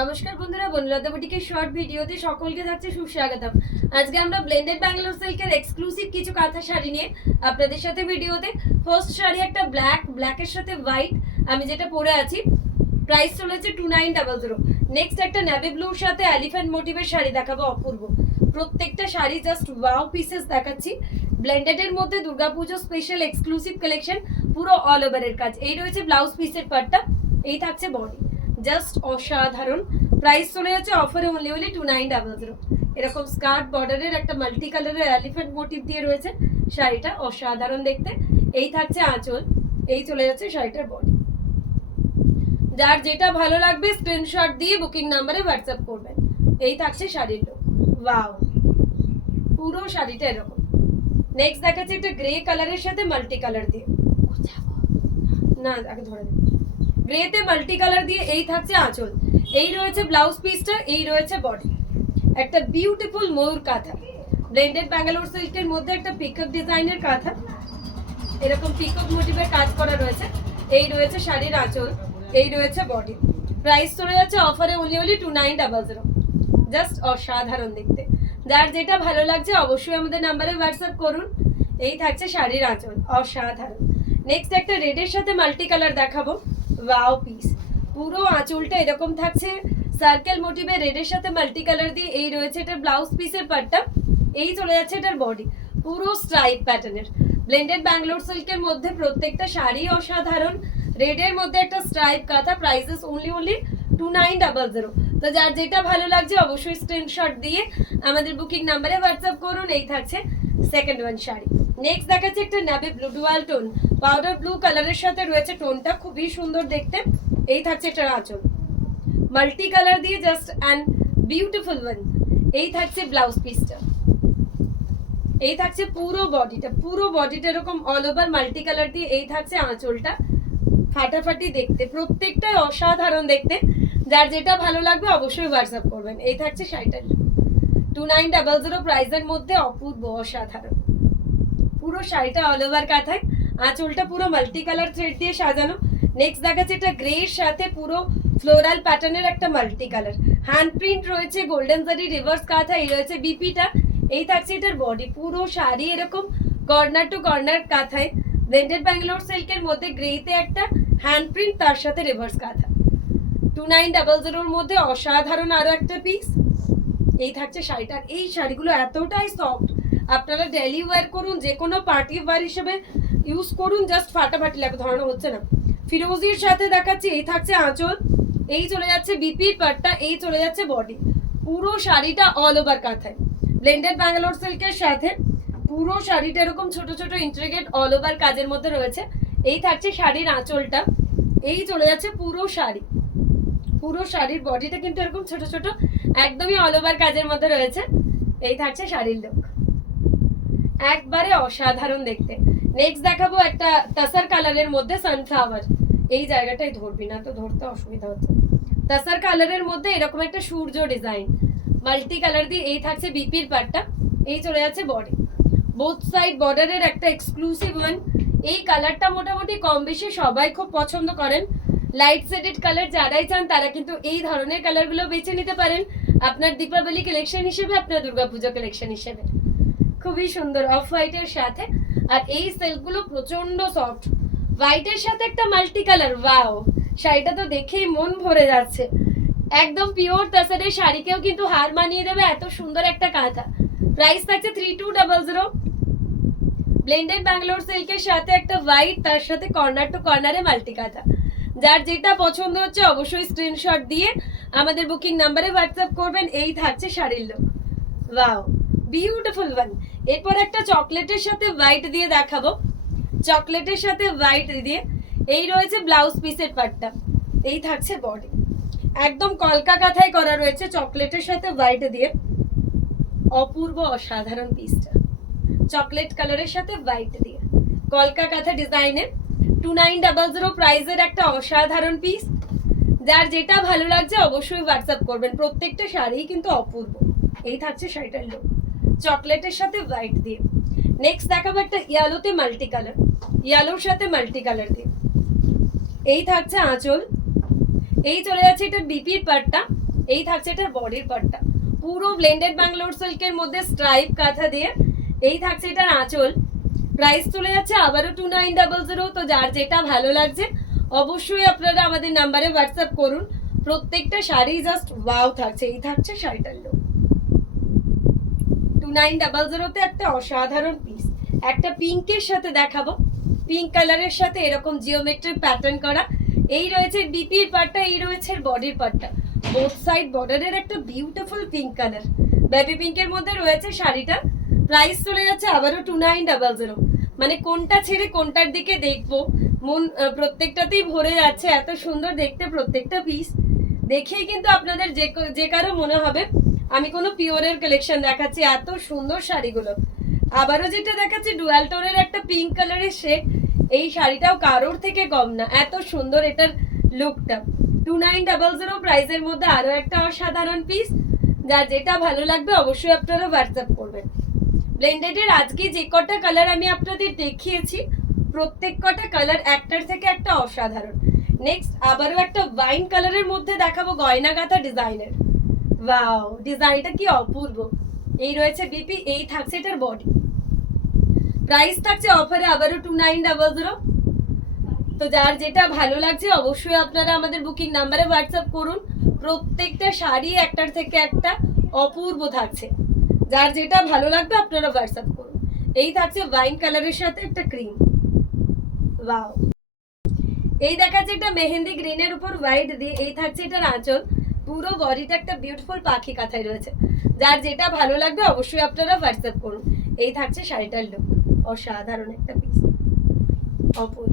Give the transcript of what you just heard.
নমস্কার বন্ধুরা, বনলতা বুটিকের শর্ট ভিডিওতে সকলকে থাকছে সুস্বাগতম। আজকে আমরা ব্লেন্ডেড ব্যাঙ্গালোর সিল্কের এক্সক্লুসিভ কিছু কাঁথা শাড়ি নিয়ে আপনাদের সাথে ভিডিওতে। ফার্স্ট শাড়ি একটা ব্ল্যাকের সাথে হোয়াইট, আমি যেটা পরে আছি, প্রাইস চলেছে 2900। নেক্সট একটা নেভি ব্লুর সাথে এলিফ্যান্ট মোটিভের শাড়ি দেখাবো, অপূর্ব। প্রত্যেকটা শাড়ি জাস্ট ওয়াও পিসেস দেখাচ্ছি। ব্লেন্ডেডের মধ্যে দুর্গাপুজো স্পেশাল এক্সক্লুসিভ কালেকশন, পুরো অল ওভারের কাজ। এই রয়েছে ব্লাউজ পিসের পার্টটা, এই থাকছে বডি, জাস্ট অসাধারণ। প্রাইস চলে যাচ্ছে অফারে অনলি 2900। এরকম স্কার্ট বর্ডারের একটা মাল্টি কালারের এলিফ্যান্ট মোটিভ দিয়ে রয়েছে শাড়িটা, অসাধারণ দেখতে। এই থাকছে আঁচল, এই চলে যাচ্ছে শাড়িটার বডি। যার যেটা ভালো লাগবে স্ক্রিনশট দিয়ে বুকিং নাম্বারে হোয়াটসঅ্যাপ করবেন। এই থাকছে শাড়ির লুক, ওয়াও, পুরো শাড়িটা এরকম। নেক্সট দেখাচ্ছে একটা গ্রে কালারের সাথে মাল্টি কালার দিয়ে, না আগে ধরে গ্রেতে মাল্টি কালার দিয়ে। এই থাকছে আঁচল, এই রয়েছে ব্লাউজ পিসটা, এই রয়েছে বডি। একটা বিউটিফুল ময়ূর কাঁথা, ব্লেন্ডেড ব্যাঙ্গালোর সিল্কের মধ্যে একটা পিকক ডিজাইনের কাঁথা, এরকম পিকক মোটিভের কাজ করা রয়েছে। এই রয়েছে শাড়ির আঁচল, এই রয়েছে বডি। প্রাইস চলে যাচ্ছে অফারে অনলি 2900। জাস্ট অসাধারণ দেখতে। যার যেটা ভালো লাগছে অবশ্যই আমাদের নাম্বারে হোয়াটসঅ্যাপ করুন। এই থাকছে শাড়ির আঁচল, অসাধারণ। নেক্সট একটা রেডের সাথে মাল্টি কালার দেখাবো, ওয়াও পিস। পুরো আঁচলটা এরকম থাকছে সার্কেল মোটিভে রেডের সাথে মাল্টি কালার দিয়ে। এই রয়েছে এটার ব্লাউজ পিসের পার্টটা, এই চলে যাচ্ছে এটার বডি, পুরো স্ট্রাইপ প্যাটার্নের। ব্লেন্ডেড ব্যাঙ্গালোর সিল্কের মধ্যে প্রত্যেকটা শাড়ি অসাধারণ। রেডের মধ্যে একটা স্ট্রাইপ কাঁথা, প্রাইসেস অনলি 2900। তো যার যেটা ভালো লাগছে অবশ্যই স্ক্রিনশট দিয়ে আমাদের বুকিং নাম্বারে হোয়াটসঅ্যাপ করুন। এই থাকছে সেকেন্ড ওয়ান শাড়ি। নেক্সট দেখাচ্ছে একটা navy blue dual tone, powder blue কালারের সাথে রয়েছে টোনটা, খুবই সুন্দর দেখতে। এই থাকছে একটা আঁচল, মাল্টি কালার দিয়ে, জাস্ট অ্যান্ড বিউটিফুল ওয়ান। এই থাকছে ব্লাউজ পিসটা, এই থাকছে পুরো বডিটা এরকম অল ওভার মাল্টি কালার দিয়ে। এই থাকছে আঁচলটা, ফাটাফাটি দেখতে, প্রত্যেকটাই অসাধারণ দেখতে। যার যেটা ভালো লাগবে অবশ্যই হোয়াটসঅ্যাপ করবেন। এই থাকছে শাড়িটা 2900 প্রাইসের মধ্যে, অপূর্ব, অসাধারণ। পুরো শাড়িটা অল ওভার কাঁথায়, আঁচলটা পুরো মাল্টি কালার থ্রেড দিয়ে সাজানো। নেক্সট দেখাচ্ছে এটা গ্রের সাথে পুরো ফ্লোরাল প্যাটার্নের একটা মাল্টি কালার, হ্যান্ড প্রিন্ট রয়েছে, গোল্ডেন জারি রিভার্স কাঁথা। এই রয়েছে বিপিটা, এই থাকছে এটার বডি। পুরো শাড়ি এরকম কর্নার টু কর্নার কাঁথায়, ব্লেন্ডেড ব্যাঙ্গালোর সিল্কের মধ্যে গ্রেতে একটা হ্যান্ড প্রিন্ট, তার সাথে রিভার্স কাঁথা। 2900 মধ্যে অসাধারণ আরো একটা পিস। এই থাকছে শাড়িটার, এই শাড়িগুলো এতটাই সফট, আপনারা ডেলি ওয়্যার করুন, যে কোনো পার্টি ওয়্যার হিসেবে ইউজ করুন, জাস্ট ফাটাফাটি লাগবে, ধরানো হচ্ছে না। ফিরোজির সাথে দেখাচ্ছি, এই থাকছে আঁচল, এই চলে যাচ্ছে বিপির পাটটা, এই চলে যাচ্ছে বডি। পুরো শাড়িটা অল ওভার কাঁথায়, ব্লেন্ডেড ব্যাঙ্গালোর সিল্কের সাথে পুরো শাড়িটা এরকম ছোট ছোট ইন্ট্রিগেট অল ওভার কাজের মধ্যে রয়েছে। এই থাকছে শাড়ির আঁচলটা, এই চলে যাচ্ছে পুরো শাড়ি। পুরো শাড়ির বডিটা কিন্তু এরকম ছোট ছোট একদমই অল ওভার কাজের মধ্যে রয়েছে। এই থাকছে শাড়ির লুক, একবারে অসাধারণ দেখতে। নেক্সট দেখাবো একটা তাসার কালারের মধ্যে সানফ্লাওয়ার, এই জায়গাটাই ধরবি না তো, ধরতে অসুবিধা হচ্ছে। তাসার কালারের মধ্যে এরকম একটা সূর্য ডিজাইন, মাল্টি কালার দিয়ে। এই থাকছে বিপির পার্টটা, এই চলে যাচ্ছে বডি। বোথ সাইড বর্ডারের একটা এক্সক্লুসিভ ওয়ান। এই কালারটা মোটামুটি কম বেশি সবাই খুব পছন্দ করেন। লাইট শেডেড কালার যারাই চান তারা কিন্তু এই ধরনের কালারগুলো বেছে নিতে পারেন আপনার দীপাবলি কালেকশন হিসেবে, আপনার দুর্গাপুজো কালেকশন হিসেবে। খুবই সুন্দর অফ হোয়াইটের সাথে, আর এই সিল্কগুলো প্রচন্ড সফট। হোয়াইটের সাথে একটা মাল্টি কালার, ওয়াও, শাড়িটা তো দেখেই মন ভরে যাচ্ছে। একদম পিওর তাসারের শাড়িকেও কিন্তু হার মানিয়ে দেবে এত সুন্দর একটা কাঁথা। প্রাইস থাকছে 3200। ব্লেন্ডেড ব্যাঙ্গালোর সিল্কের সাথে একটা হোয়াইট, তার সাথে কর্নার টু কর্নারে মাল্টি কাঁথা। যার যেটা পছন্দ হচ্ছে অবশ্যই স্ক্রিনশট দিয়ে আমাদের বুকিং নাম্বারে হোয়াটসঅ্যাপ করবেন। এই থাকছে শাড়ির লুক, ওয়াও, বিউটিফুল ওয়ান। এরপর একটা চকলেটের সাথে হোয়াইট দিয়ে দেখাবো, চকলেটের সাথে হোয়াইট দিয়ে। এই রয়েছে ব্লাউজ পিসের পার্টটা, এই থাকছে বডি, একদম কলকা কাঁথায় করা রয়েছে চকলেটের সাথে হোয়াইট দিয়ে। অপূর্ব, অসাধারণ পিসটা, চকলেট কালারের সাথে হোয়াইট দিয়ে, কলকা কাঁথা ডিজাইনের। 2900 প্রাইসের একটা অসাধারণ পিস। যার যেটা ভালো লাগছে অবশ্যই হোয়াটসঅ্যাপ করবেন। প্রত্যেকটা শাড়ি কিন্তু অপূর্ব। এই থাকছে শাড়িটার লুক, চকলেটের সাথে হোয়াইট দিয়ে। নেক্সট দেখাবো একটা ইয়েলোতে মাল্টি কালার, ইয়েলোর সাথে মাল্টি কালার দিয়ে। এই থাকছে আঁচল, এই চলে যাচ্ছে এটা বিপির পার্টটা, এই থাকছে এটার বডির পার্টটা, পুরো ব্লেন্ডেড ব্যাঙ্গালোর সিল্কের মধ্যে স্ট্রাইপ কাঁথা দিয়ে। এই থাকছে এটার আঁচল। প্রাইস চলে যাচ্ছে আবারও 2900। তো যার যেটা ভালো লাগছে অবশ্যই আপনারা আমাদের নাম্বারে হোয়াটসঅ্যাপ করুন। প্রত্যেকটা শাড়ি জাস্ট ওয়াও থাকছে। এই থাকছে শাড়িটার লুক। 2900 তে একটা অসাধারণ পিস। একটা পিঙ্কের সাথে দেখাবো, পিঙ্ক কালারের সাথে এরকম জিওমেট্রিক প্যাটার্ন করা। এই রয়েছে বিপির পার্টটা, এই রয়েছে বডির পার্টটা। বোথ সাইড বর্ডারের একটা বিউটিফুল পিঙ্ক কালার, বেবি পিঙ্কের মধ্যে রয়েছে শাড়িটা। প্রাইস চলে যাচ্ছে আবারও 2900। মানে কোনটা ছেড়ে কোনটার দিকে দেখবো, মন প্রত্যেকটাতেই ভরে যাচ্ছে। এত সুন্দর দেখতে প্রত্যেকটা পিস, দেখেই কিন্তু আপনাদের যে কারো মনে হবে আমি কোনো পিওরের কালেকশন দেখাচ্ছি। এত সুন্দর শাড়িগুলো। আবারও যেটা দেখাচ্ছি ডুয়াল টোনের একটা পিঙ্ক কালারের শেড। এই শাড়িটাও কারোর থেকে কম না, এত সুন্দর এটার লুকটা। 2900 প্রাইসের মধ্যে আরো একটা অসাধারণ পিস। যার যেটা ভালো লাগবে অবশ্যই আপনারা হোয়াটসঅ্যাপ করবেন। ব্লেন্ডেডের আজকে যে কটা কালার আমি আপনাদের দেখিয়েছি প্রত্যেক কটা কালার একটার থেকে একটা অসাধারণ। নেক্সট আবারও একটা ওয়াইন কালারের মধ্যে দেখাবো গয়না গাঁথা ডিজাইনের। ওয়াও, ডিজাইনটা কি অপূর্ব। এই রয়েছে বিপি, এই থাকছে এটার বডি। প্রাইস থাকছে অফারে আবারও 2900। তো যার যেটা ভালো লাগছে অবশ্যই আপনারা আমাদের বুকিং নাম্বারে হোয়াটসঅ্যাপ করুন। প্রত্যেকটা শাড়ি একটার থেকে একটা অপূর্ব থাকছে। যার যেটা ভালো লাগবে আপনারা হোয়াটসঅ্যাপ করুন। এই থাকছে ওয়াইন কালারের সাথে একটা ক্রিম। ওয়াও, এই দেখাচ্ছে একটা মেহেন্দি গ্রিনের উপর হোয়াইট দিয়ে। এই থাকছে এটার আঁচল। পুরো বডিটা একটা বিউটিফুল পাখি কাঁথায় রয়েছে। যার যেটা ভালো লাগবে অবশ্যই আপনারা হোয়াটসঅ্যাপ করুন। এই থাকছে শাড়িটার লুক, অসাধারণ একটা পিস, অপূর্ব।